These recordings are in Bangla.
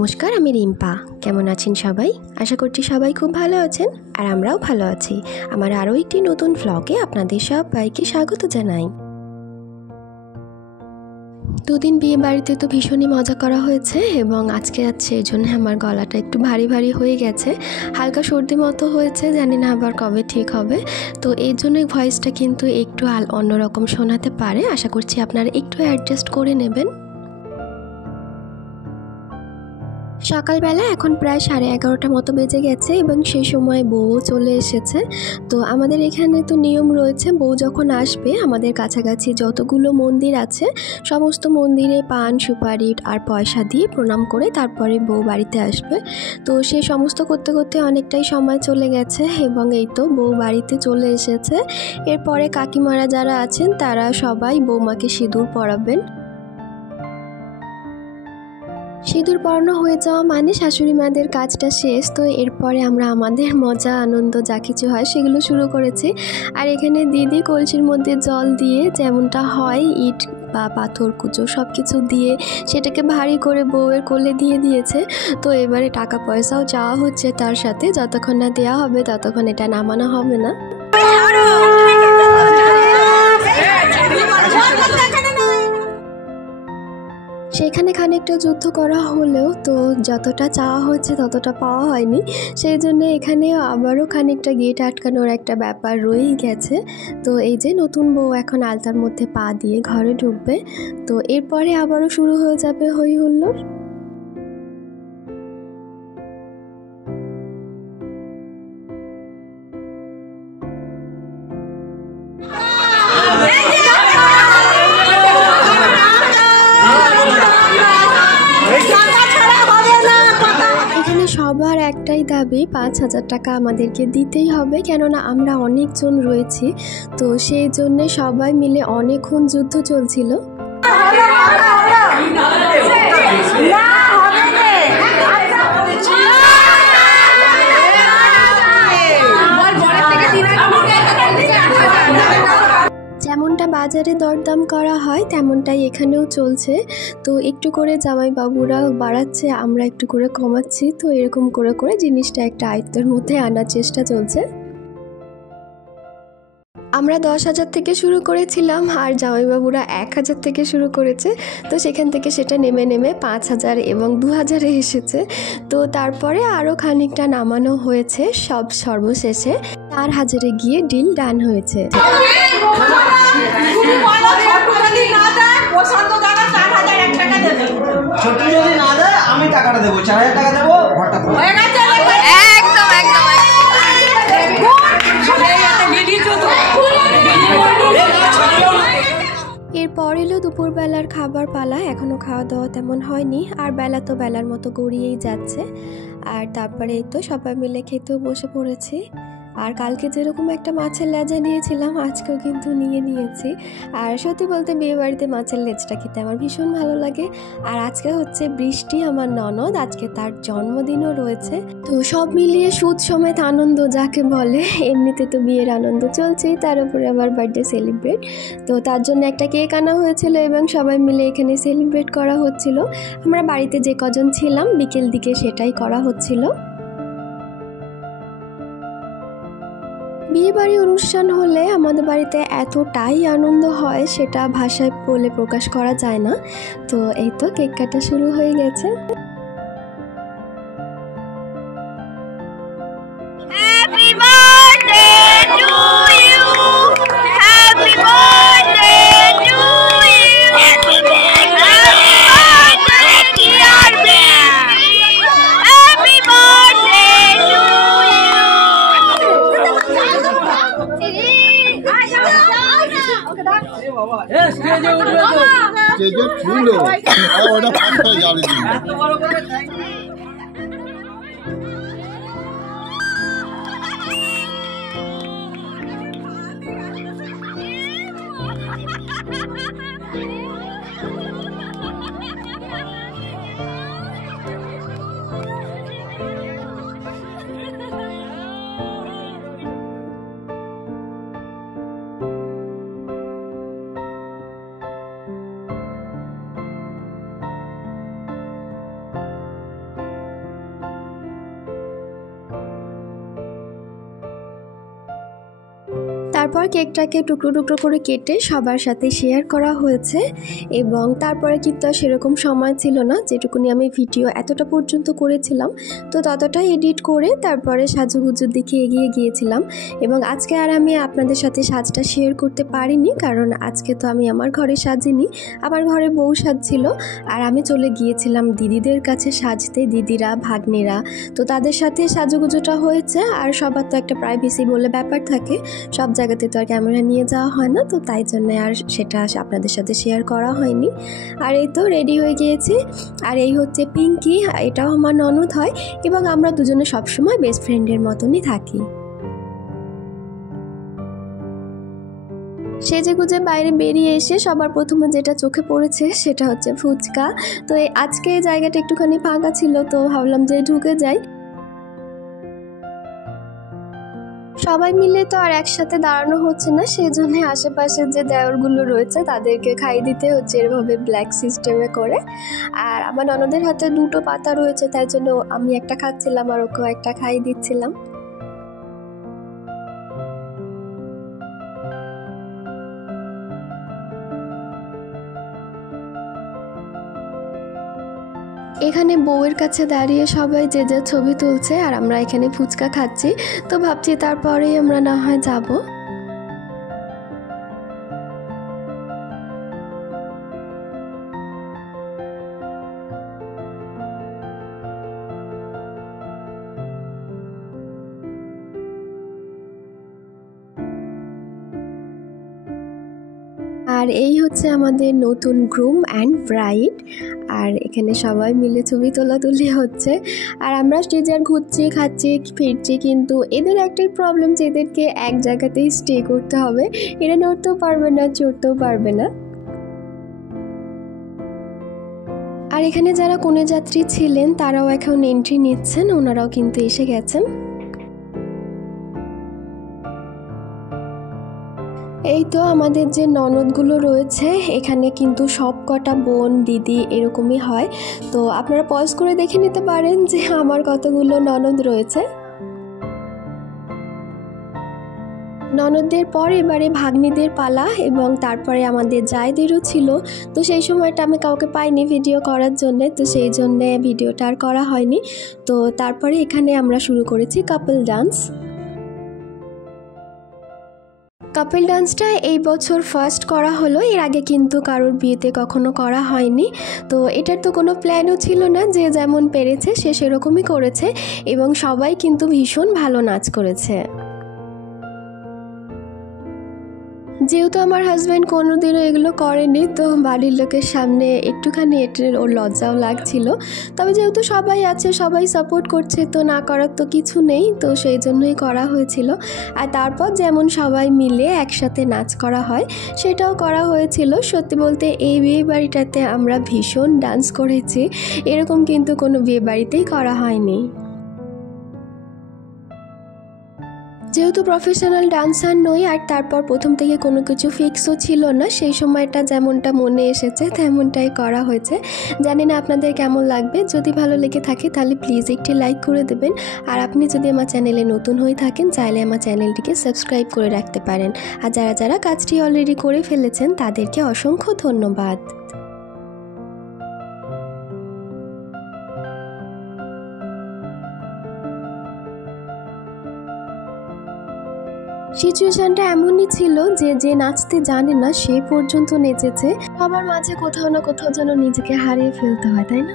নমস্কার, আমি রিম্পা। কেমন আছেন সবাই? আশা করছি সবাই খুব ভালো আছেন, আর আমরাও ভালো আছি। আমার আরও একটি নতুন ভ্লগে আপনাদের সবাইকে স্বাগত জানাই। দুদিন বিয়ে বাড়িতে তো ভীষণই মজা করা হয়েছে এবং আজকে এই জন্য আমার গলাটা একটু ভারী ভারী হয়ে গেছে, হালকা সর্দি মতো হয়েছে, জানি না আবার কবে ঠিক হবে। তো এই জন্যই ভয়েসটা কিন্তু একটু অন্যরকম শোনাতে পারে। আশা করছি আপনারা একটু অ্যাডজাস্ট করে নেবেন। সকালবেলা এখন প্রায় 11:30 মতো বেজে গেছে এবং সেই সময় বউ চলে এসেছে। তো আমাদের এখানে তো নিয়ম রয়েছে, বউ যখন আসবে আমাদের কাছাকাছি যতগুলো মন্দির আছে সমস্ত মন্দিরে পান সুপারি আর পয়সা দিয়ে প্রণাম করে তারপরে বউ বাড়িতে আসবে। তো সে সমস্ত করতে করতে অনেকটাই সময় চলে গেছে এবং এই তো বউ বাড়িতে চলে এসেছে। এরপরে কাকিমারা যারা আছেন তারা সবাই বৌমাকে সিঁদুর পরাবেন। সিঁদুর পরানো হয়ে যাওয়া মানে শাশুড়ি মাদের কাজটা শেষ। তো এরপরে আমরা আমাদের মজা আনন্দ যা কিছু হয় সেগুলো শুরু করেছি। আর এখানে দিদি কলসির মধ্যে জল দিয়ে, যেমনটা হয় ইট বা পাথর কুচো সব কিছু দিয়ে সেটাকে ভারী করে বউয়ের কোলে দিয়ে দিয়েছে। তো এবারে টাকা পয়সাও চাওয়া হচ্ছে তার সাথে, যতক্ষণ না দেওয়া হবে ততক্ষণ এটা নামানো হবে না। সেখানে খানিকটা যুদ্ধ করা হলেও তো যতটা চাওয়া হচ্ছে ততটা পাওয়া হয়নি, সেই জন্য এখানে আবারও খানিকটা গেট আটকানোর একটা ব্যাপার রয়েই গেছে। তো এই যে নতুন বউ এখন আলতার মধ্যে পা দিয়ে ঘরে ঢুকবে, তো এরপরে আবারও শুরু হয়ে যাবে হই হুল্লোড়। সবার একটাই দাবি, 5,000 টাকা আমাদেরকে দিতেই হবে, কেননা আমরা অনেকজন রয়েছি। তো সেই জন্যে সবাই মিলে অনেকক্ষণ যুদ্ধ চলছিল। যেমনটা বাজারে দরদাম করা হয় তেমনটাই এখানেও চলছে। তো একটু করে জামাইবাবুরা বাড়াচ্ছে, আমরা একটু করে কমাচ্ছি। তো এরকম করে করে জিনিসটা একটা আয়ত্তের মধ্যে আনার চেষ্টা চলছে। আমরা 10,000 থেকে শুরু করেছিলাম আর জামাইবাবুরা 1,000 থেকে শুরু করেছে। তো সেখান থেকে সেটা নেমে নেমে 5,000 এবং 2,000-এ এসেছে। তো তারপরে আরও খানিকটা নামানো হয়েছে, সব সর্বশেষে 4,000-এ গিয়ে ডিল ডান হয়েছে। আমি টাকাটা দেবো, 4,000 টাকা দেবো, ঘরটা এরপর এলো দুপুরবেলার খাবার পালা। এখনও খাওয়া দাওয়া তেমন হয়নি, আর বেলা তো বেলার মতো গড়িয়েই যাচ্ছে। আর তারপরে এই তো সবাই মিলে খেতেও বসে পড়েছি। আর কালকে যেরকম একটা মাছের লেজা নিয়েছিলাম আজকেও কিন্তু নিয়েছি। আর সত্যি বলতে বিয়ে বাড়িতে মাছের লেজটা খেতে আমার ভীষণ ভালো লাগে। আর আজকে হচ্ছে বৃষ্টি, আমার ননদ, আজকে তার জন্মদিনও রয়েছে। তো সব মিলিয়ে সুদ সমেত আনন্দ যাকে বলে। এমনিতে তো বিয়ের আনন্দ চলছেই, তার উপরে আবার বার্থডে সেলিব্রেট। তো তার জন্য একটা কেক আনা হয়েছিল এবং সবাই মিলে এখানে সেলিব্রেট করা হচ্ছিল। আমরা বাড়িতে যে কজন ছিলাম বিকেল দিকে সেটাই করা হচ্ছিল। বিয়ে বাড়ি অনুষ্ঠান হলে আমাদের বাড়িতে এতটাই আনন্দ হয় সেটা ভাষায় বলে প্রকাশ করা যায় না। তো এই তো কেক কাটা শুরু হয়ে গেছে। স্টেজে ছিল ওটা ফাঁকা যাবে না। তারপর কেকটাকে টুকরো টুকরো করে কেটে সবার সাথে শেয়ার করা হয়েছে এবং তারপরে কিন্তু আর সেরকম সময় ছিল না, যেটুকুনি আমি ভিডিও এতটা পর্যন্ত করেছিলাম তো ততটাই এডিট করে তারপরে সাজুগুজুর দিকে এগিয়ে গিয়েছিলাম। এবং আজকে আর আমি আপনাদের সাথে সাজটা শেয়ার করতে পারিনি, কারণ আজকে তো আমি আমার ঘরে সাজিনি, আমার ঘরে বউ সাজছিল আর আমি চলে গিয়েছিলাম দিদিদের কাছে সাজতে, দিদিরা ভাগ্নিরা, তো তাদের সাথে সাজুগুজুটা হয়েছে। আর সবার তো একটা প্রাইভেসি বলে ব্যাপার থাকে, সব জায়গাতে তো আর ক্যামেরা নিয়ে যাওয়া হয় না, তো তাই জন্য আর সেটা আপনাদের সাথে শেয়ার করা হয়নি। আর এই তো রেডি হয়ে গিয়েছি। আর এই হচ্ছে পিঙ্কি, এটাও আমার ননদ হয় এবং আমরা দুজনে সবসময় বেস্ট ফ্রেন্ডের মতনই থাকি। সেজেগুজে বাইরে বেরিয়ে এসে সবার প্রথমে যেটা চোখে পড়েছে সেটা হচ্ছে ফুচকা। তো আজকে এই জায়গাটা একটুখানি ফাঁকা ছিল, তো ভাবলাম যে ঢুকে যাই। সবাই মিলে তো আর একসাথে দাঁড়ানো হচ্ছে না, সেই জন্য আশেপাশে যে দেওরগুলো রয়েছে তাদেরকে খাইয়ে দিতে হচ্ছে এভাবে ব্ল্যাক সিস্টেমে করে। আর আমার ননদের হাতে দুটো পাতা রয়েছে, তাই জন্য আমি একটা খাচ্ছিলাম আর ওকেও একটা খাইয়ে দিচ্ছিলাম। এখানে বউয়ের কাছে দাঁড়িয়ে সবাই যে যে ছবি তুলছে আর আমরা এখানে ফুচকা খাচ্ছি, তো ভাবছি তারপরেই আমরা না হয় যাব। আর এই হচ্ছে আমাদের নতুন গ্রুম অ্যান্ড ব্রাইড, আর এখানে সবাই মিলে ছবি তোলাতুলি হচ্ছে। আর আমরা স্টেজার ঘুরছি, খাচ্ছি, ফিরছি, কিন্তু এদের একটাই প্রবলেম যে এদেরকে এক জায়গাতেই স্টে করতে হবে, এরা নড়তেও পারবে না, চড়তেও পারবে না। আর এখানে যারা কনে যাত্রী ছিলেন তারাও এখন এন্ট্রি নিচ্ছেন, ওনারাও কিন্তু এসে গেছেন। এই তো আমাদের যে ননদগুলো রয়েছে এখানে কিন্তু সব কটা বোন দিদি এরকমই হয়, তো আপনারা পজ করে দেখে নিতে পারেন যে আমার কতগুলো ননদ রয়েছে। ননদদের পর এবারে ভাগ্নিদের পালা এবং তারপরে আমাদের জায়দেরও ছিল, তো সেই সময়টা আমি কাউকে পাইনি ভিডিও করার জন্যে, তো সেই জন্যে ভিডিওটা আর করা হয়নি। তো তারপরে এখানে আমরা শুরু করেছি কাপল ডান্স। কাপল ডান্সটা এই বছর ফার্স্ট করা হলো, এর আগে কিন্তু কারোর বিয়েতে কখনো করা হয়নি। তো এটার তো কোনো প্ল্যানও ছিল না, যে যেমন পেরেছে সে সেরকমই করেছে এবং সবাই কিন্তু ভীষণ ভালো নাচ করেছে। যেহেতু আমার হাজব্যান্ড কোনোদিনও এগুলো করেনি, তো বাড়ির লোকের সামনে একটুখানি এটার ওর লজ্জাও লাগছিল, তবে যেহেতু সবাই আছে, সবাই সাপোর্ট করছে, তো না করার তো কিছু নেই, তো সেই জন্যই করা হয়েছিল। আর তারপর যেমন সবাই মিলে একসাথে নাচ করা হয় সেটাও করা হয়েছিল। সত্যি বলতে এই বিয়ে বাড়িটাতে আমরা ভীষণ ডান্স করেছি, এরকম কিন্তু কোনো বিয়ে বাড়িতেই করা হয়নি। যেহেতু প্রফেশনাল ডান্সার নই আর তারপর প্রথম থেকে কোনো কিছু ফিক্সও ছিল না, সেই সময়টা যেমনটা মনে এসেছে তেমনটাই করা হয়েছে। জানি না আপনাদের কেমন লাগবে, যদি ভালো লেগে থাকে তাহলে প্লিজ একটি লাইক করে দেবেন। আর আপনি যদি আমার চ্যানেলে নতুন হয়ে থাকেন চাইলে আমার চ্যানেলটিকে সাবস্ক্রাইব করে রাখতে পারেন। আর যারা যারা কাজটি অলরেডি করে ফেলেছেন তাদেরকে অসংখ্য ধন্যবাদ। সিচুয়েশনটা এমনই ছিল যে যে নাচতে জানে না সে পর্যন্ত নেচেছে, সবার মাঝে কোথাও না কোথাও যেন নিজেকে হারিয়ে ফেলতে হয়, তাই না?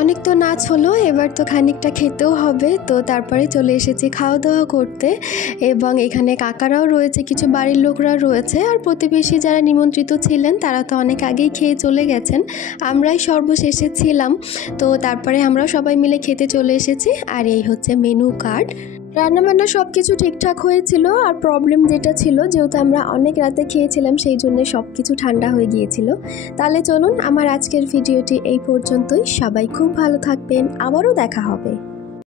অনেক তো নাচ হলো, এবার তো খানিকটা খেতেও হবে, তো তারপরে চলে এসেছি খাওয়া দাওয়া করতে। এবং এখানে কাকারাও রয়েছে, কিছু বাড়ির লোকরা রয়েছে, আর প্রতিবেশী যারা নিমন্ত্রিত ছিলেন তারা তো অনেক আগেই খেয়ে চলে গেছেন, আমরাই সর্বশেষে ছিলাম। তো তারপরে আমরা সবাই মিলে খেতে চলে এসেছি। আর এই হচ্ছে মেনু কার্ড। রান্নাবান্না সব কিছু ঠিকঠাক হয়েছিল, আর প্রবলেম যেটা ছিল যেহেতু আমরা অনেক রাতে খেয়েছিলাম সেই জন্য সব কিছু ঠান্ডা হয়ে গিয়েছিল। তাহলে চলুন আমার আজকের ভিডিওটি এই পর্যন্তই। সবাই খুব ভালো থাকবেন, আবারও দেখা হবে।